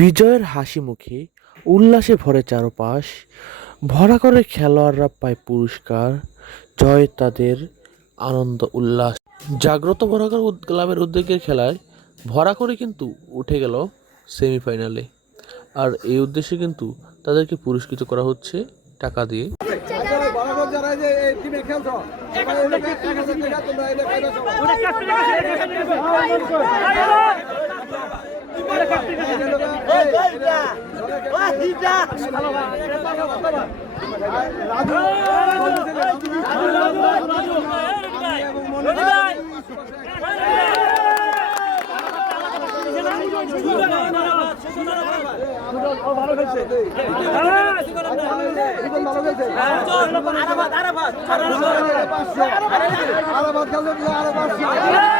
বিজয়ের হাসি মুখে উল্লাসে ভরে চারপাশ, ভরা করে খেলোয়াড়রা পায় পুরস্কার, জয় তাদের আনন্দ উল্লাস। জাগ্রত ভরাকর ক্লাবের উদ্যোগের খেলায় ভরা করে কিন্তু উঠে গেল সেমিফাইনালে, আর এই উদ্দেশ্যে কিন্তু তাদেরকে পুরস্কৃত করা হচ্ছে টাকা দিয়ে। ভালো খেলছে আরে